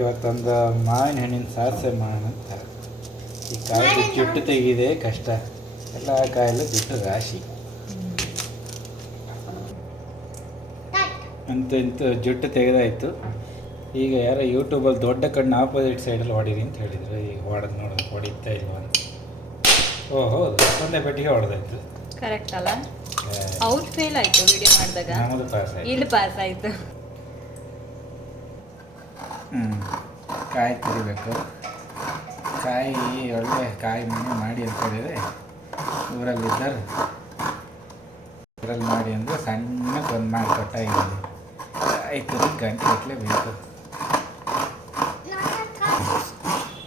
ಇವತ್ತೊಂದು ಮಾವಿನ ಹಣ್ಣಿನ ಸಾಸಿವೆ ಮಾಡೋಣ ಅಂತ. ಈ ಕಾಯಿಲೆ ಜುಟ್ಟು ತೆಗಿದೆ ಕಷ್ಟ, ಎಲ್ಲ ಕಾಯಿಲೆ ಜುಟ್ಟು ರಾಶಿ ಅಂತ ಇಂತ ಜುಟ್ಟು ತೆಗೆದಾಯಿತು. ಈಗ ಯಾರೋ ಯೂಟ್ಯೂಬಲ್ಲಿ ದೊಡ್ಡ ಕಣ್ಣು ಆಪೋಸಿಟ್ ಸೈಡಲ್ಲಿ ಹೊಡೀರಿ ಅಂತ ಹೇಳಿದರು. ಈಗ ಹೊಡೆದು ನೋಡೋದು ಹೊಡಿತಾ ಇಲ್ವ ಅಂತ. ಓ ಹೌದು, ಒಂದೇ ಪೆಟ್ಟಿಗೆ ಹೊಡೆದಾಯ್ತು. ಕರೆಕ್ಟ್ ಅಲ್ಲ? ಔಟ್ ಫೇಲ್ ಆಯಿತು ವಿಡಿಯೋ ಮಾಡಿದಾಗ, ನಮ್ಮದು ಪಾಸ್ ಆಯಿತು. ಇಲ್ಲಿ ಪಾಸ್ ಆಯಿತು. ಕಾಯಿ ತುರಿಬೇಕು. ಕಾಯಿ ಒಳ್ಳೆ ಕಾಯಿ ಮನೆ ಮಾಡಿ ಅಂತ ಹೇಳಿದರೆ ಊರಲ್ಲಿದ್ದರು ಊರಲ್ಲಿ ಮಾಡಿ ಅಂದರೆ ಸಣ್ಣಕ್ಕೆ ಒಂದು ಮಾಡಿ ಕೊಟ್ಟಾಗಿದೆ. ಕಾಯಿ ತುರಿ ಗಂಟೆ ಗಟ್ಟಲೆ ಬೇಕು.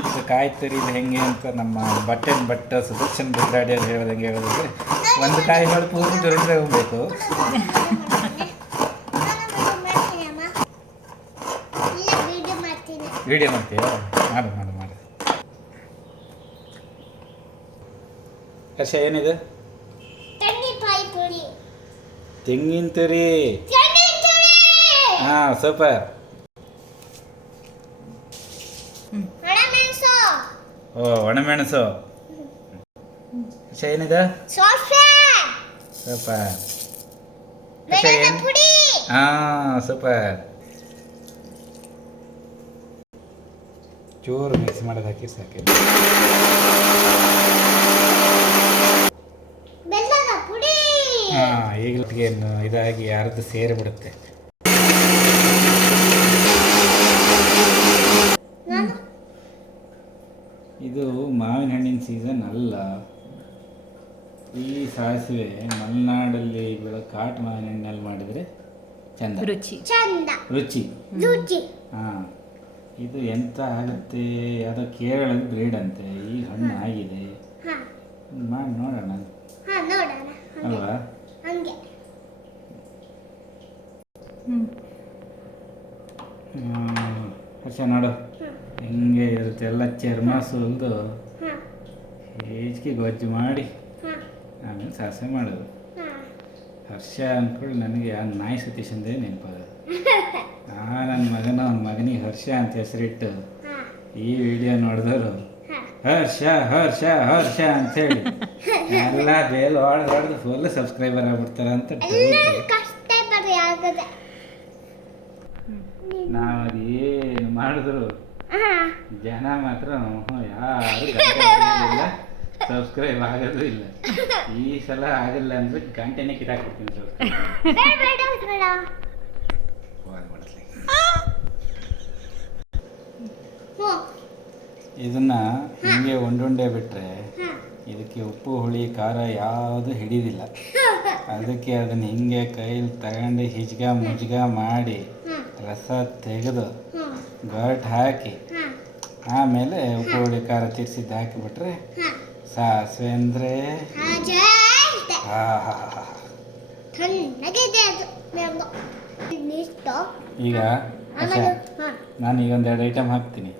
ಇದು ಕಾಯಿ ತುರಿದು ಹೆಂಗೆ ಅಂತ ನಮ್ಮ ಬಟ್ ಸುದರ್ಶನ್ ಬುದ್ರಾಡಿಯಲ್ಲಿ ಹೇಳ್ದಂಗೆ ಹೇಳೋದಂದರೆ, ಒಂದು ಕಾಯಿ ಮಾಡಿ ಪೂರ್ತಿ ತುರಿದ್ರೆ ಹೋಗ್ಬೇಕು. ವಿಡಿಯೋ ಮಾಡ್ತೀಯ? ಮಾಡು ಮಾಡು ಮಾಡು. ಹರ್ಷ ಏನಿದೆ? ತೆಂಗಿನ ತುರಿ. ಹಾಂ ಸೂಪರ್. ಓ ಒಣಮೆಣಸು. ಹರ್ಷ ಏನಿದೆ? ಸೂಪರ್. ಹರ್ಷ ಏನು? ಹಾಂ ಸೂಪರ್. ಚೂರು ಮಿಕ್ಸ್ ಮಾಡೋದು ಹಾಕಿ ಸಾಕೆ. ಹಾಂ ಈಗಲಿಗೆ ಇದಾಗಿ ಯಾರದ್ದು ಸೇರಿಬಿಡುತ್ತೆ. ಇದು ಮಾವಿನ ಹಣ್ಣಿನ ಸೀಸನ್ ಅಲ್ಲ. ಈ ಸಾಸಿವೆ ಮಲೆನಾಡಲ್ಲಿ ಬೆಳೆದ ಕಾಟು ಮಾವಿನ ಹಣ್ಣಲ್ಲಿ ಮಾಡಿದರೆ ಚಂದ, ರುಚಿ. ಹಾಂ ಇದು ಎಂತ ಆಗುತ್ತೆ, ಯಾವುದೋ ಕೇರಳದ ಬ್ರೀಡ್ ಅಂತೆ. ಈ ಹಣ್ಣು ಆಗಿದೆ, ಮಾಡಿ ನೋಡೋಣ ಅಲ್ವಾ? ಹರ್ಷ ನೋಡು ಹಿಂಗೆ ಇರುತ್ತೆ. ಎಲ್ಲ ಚರ್ಮ ಸುಲಿದು ಹೆಚ್ಚಿಗೆ ಗೊಜ್ಜು ಮಾಡಿ ಆಮೇಲೆ ಸಾಸಿವೆ ಮಾಡೋದು. ಹರ್ಷ ಅಂದ್ಕೊಂಡು ನನಗೆ ಆ ನಾಯಿ ಸತೀಶಂದೇ ನೆನಪಾಗೋದು. ನನ್ನ ಮಗನಿಗೆ ಹರ್ಷ ಅಂತ ಹೆಸರಿಟ್ಟು ಈ ವಿಡಿಯೋ ನೋಡಿದವರು ಹರ್ಷ ಹರ್ಷ ಹರ್ಷ ಅಂತೇಳಿ ಎಲ್ಲ ಬೇಲ್ ಹೊಡೆದು ಫುಲ್ ಸಬ್ಸ್ಕ್ರೈಬರ್ ಆಗ್ಬಿಡ್ತಾರೆ ಅಂತ ನಾವು ಏನು ಮಾಡಿದ್ರು ಜನ ಮಾತ್ರ ಯಾರು ಸಬ್ಸ್ಕ್ರೈಬ್ ಆಗೋದು ಇಲ್ಲ. ಈ ಸಲ ಆಗಲ್ಲ ಅಂದ್ರೆ ಗಂಟೆನೇ ಕಿತ್ತಾಕ್ಬಿಡ್ತೀನಿ ಸಬ್ಸ್ಕ್ರೈಬ್. ಇದನ್ನ ಹಿಂಗೆ ಉಂಡುಂಡೆ ಬಿಟ್ಟರೆ ಇದಕ್ಕೆ ಉಪ್ಪು ಹುಳಿ ಖಾರ ಯಾವುದು ಹಿಡಿದಿಲ್ಲ. ಅದಕ್ಕೆ ಅದನ್ನು ಹಿಂಗೆ ಕೈಲಿ ತಗೊಂಡು ಮುಜ್ಗ ಮಾಡಿ ರಸ ತೆಗೆದು ಗರ್ಟ್ ಹಾಕಿ ಆಮೇಲೆ ಉಪ್ಪು ಹುಳಿ ಖಾರ ತಿರ್ಸಿದ್ದು ಹಾಕಿಬಿಟ್ರೆ ಸಾಸಿವೆ ಅಂದರೆ ಈಗ ನಾನು ಈಗ ಒಂದೆರಡು ಐಟಮ್ ಹಾಕ್ತೀನಿ.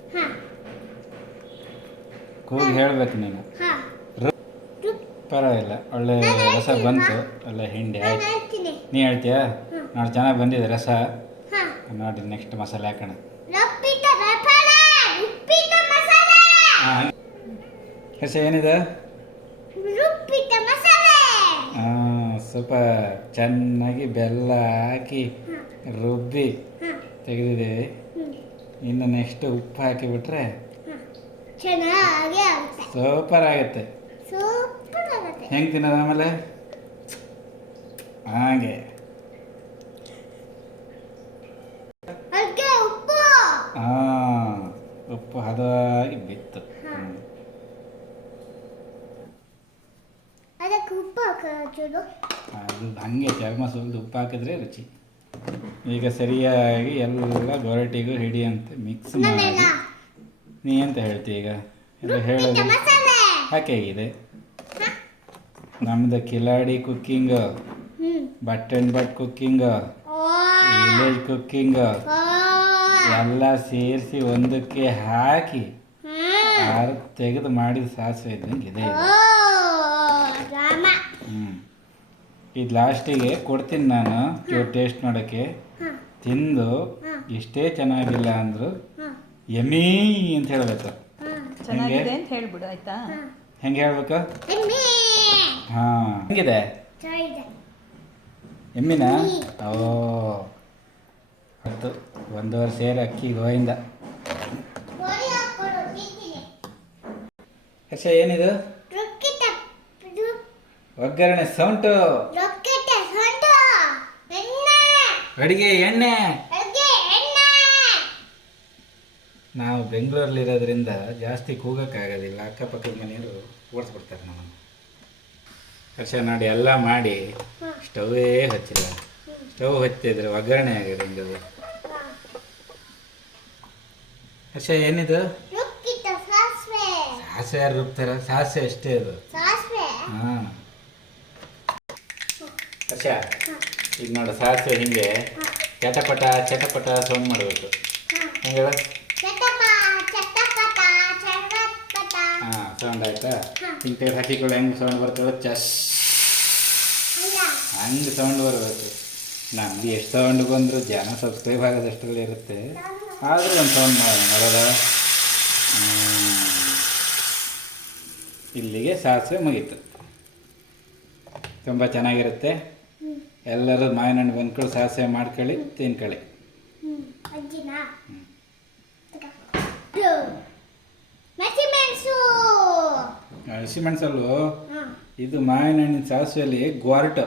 ಕೂಗಿ ಹೇಳ್ಬೇಕು ನೀನು. ಪರವಾಗಿಲ್ಲ, ಒಳ್ಳೆ ರಸ ಬಂತು, ಒಳ್ಳೆ ಹಿಂಡಿ ಆಯ್ತು. ನೀ ಹೇಳ್ತೀಯಾ? ನೋಡಿ ಚೆನ್ನಾಗಿ ಬಂದಿದೆ ರಸ. ನೋಡಿ ನೆಕ್ಸ್ಟ್ ಮಸಾಲೆ ಹಾಕೋಣ. ರಸ ಏನಿದೆ? ಹಾಂ ಸ್ವಲ್ಪ ಚೆನ್ನಾಗಿ ಬೆಲ್ಲ ಹಾಕಿ ರುಬ್ಬಿ ತೆಗೆದಿದ್ದೇವೆ. ಇನ್ನು ನೆಕ್ಸ್ಟ್ ಉಪ್ಪು ಹಾಕಿಬಿಟ್ರೆ ಸೂಪರ್ ಆಗುತ್ತೆ. ಹೆಂಗೆ ತಿನ್ನೋದು ಆಮೇಲೆ? ಹಾಗೆ ಹಾಂ ಉಪ್ಪು ಹದವಾಗಿ ಬಿತ್ತು. ಅದು ಹಂಗೆ ಚರ್ಮ ಸುಲಿದು ಉಪ್ಪು ಹಾಕಿದ್ರೆ ರುಚಿ. ಈಗ ಸರಿಯಾಗಿ ಎಲ್ಲ ಗೊರಟಿಗೂ ಹಿಡಿಯಂತೆ ಮಿಕ್ಸ್ ಮಾಡಿ. ನೀ ಎಂತ ಹೇಳ್ತೀಯ ಈಗ? ಎಲ್ಲ ಹೇಳೋದು ಹಾಕೇಗಿದೆ. ನಮ್ಮದು Kiladi cooking, but and but cooking, village cooking ಎಲ್ಲ ಸೇರಿಸಿ ಒಂದಕ್ಕೆ ಹಾಕಿ ತೆಗೆದು ಮಾಡಿದ ಸಾಸಿವೆ ಇದ್ದಂಗೆ ಇದೆ. ಇದು ಲಾಸ್ಟಿಗೆ ಕೊಡ್ತೀನಿ ನಾನು ಟೇಸ್ಟ್ ಮಾಡೋಕ್ಕೆ. ತಿಂದು ಇಷ್ಟೇ ಚೆನ್ನಾಗಿಲ್ಲ ಅಂದರು ಎಮ್ಮಿ ಅಂತ ಹೇಳಬೇಕು. ಚೆನ್ನಾಗಿದೆ ಅಂತ ಹೇಳ್ಬಿಡು ಆಯ್ತಾ. ಹೆಂಗೆ ಹೇಳ್ಬೇಕು? ಹಾಂ, ಹೆಂಗಿದೆ ಎಮ್ಮಿನ? ಓ ಹತ್ತು 1.5 ಸೇರು ಅಕ್ಕಿ ಗೋಯಿಂದ. ಹರ್ಷ ಏನಿದು? ಒಗ್ಗರಣೆ ಸೌಂಟು, ಅಡಿಗೆ ಎಣ್ಣೆ. ನಾವು ಬೆಂಗಳೂರಲ್ಲಿರೋದ್ರಿಂದ ಜಾಸ್ತಿ ಕೂಗೋಕ್ಕಾಗೋದಿಲ್ಲ, ಅಕ್ಕಪಕ್ಕದ ಮನೆಯವರು ಓಡಿಸ್ಬಿಡ್ತಾರೆ ನಮ್ಮನ್ನು. ಹರ್ಷ ನೋಡಿ ಎಲ್ಲ ಮಾಡಿ ಸ್ಟವ್ವೇ ಹಚ್ಚಿಲ್ಲ. ಸ್ಟವ್ ಹಚ್ಚಿದ್ರೆ ಒಗ್ಗರಣೆ ಆಗಿದೆ ಹಿಂಗದು. ಹರ್ಷ ಏನಿದು? ಸಾಸಿವೆ ಯಾರು ರುಬ್ತಾರ? ಸಾಸಿವೆ ಅಷ್ಟೇ ಅದು. ಹಾಂ ಹರ್ಷ ಈಗ ನೋಡು, ಸಾಸಿವೆ ಹಿಂಗೆ ಚಟಪಟ ಚಟಪಟ ಸೌಂಡ್ ಮಾಡಬೇಕು. ಹೆಂಗೆ ಹೇಳ? ಹಾಂ, ಸೌಂಡ್ ಆಯ್ತಾ? ಹಿಂಗೆ ಹಾಕಿಕೊಳ್ಳಿ, ಹೆಂಗೆ ಸೌಂಡ್ ಬರ್ತದೆ? ಚಸ್ ಹಂಗೆ ಸೌಂಡ್ ಬರಬೇಕು. ನಮ್ದು ಎಷ್ಟು ಸೌಂಡ್ ಬಂದರೂ ಜನ ಸಬ್ಸ್ಕ್ರೈಬ್ ಆಗೋದಷ್ಟರಲ್ಲಿ ಇರುತ್ತೆ, ಆದರೂ ಒಂದು ಸೌಂಡ್ ಮಾಡೋದ. ಇಲ್ಲಿಗೆ ಸಾಸಿವೆ ಮುಗೀತು. ತುಂಬ ಚೆನ್ನಾಗಿರುತ್ತೆ. ಎಲ್ಲರೂ ಮಾವಿನ ಹಣ್ಣು ಬಂದ್ಕೊಳ್ಳಿ, ಸಾಸಿವೆ ಮಾಡ್ಕೊಳ್ಳಿ, ತಿನ್ಕೊಳ್ಳಿ. ಹಸಿಮೆಣಸಲ್ಲು ಇದು ಮಾವಿನ ಹಣ್ಣಿನ ಸಾಸಿವೆಯಲ್ಲಿ ಗೊರಟು.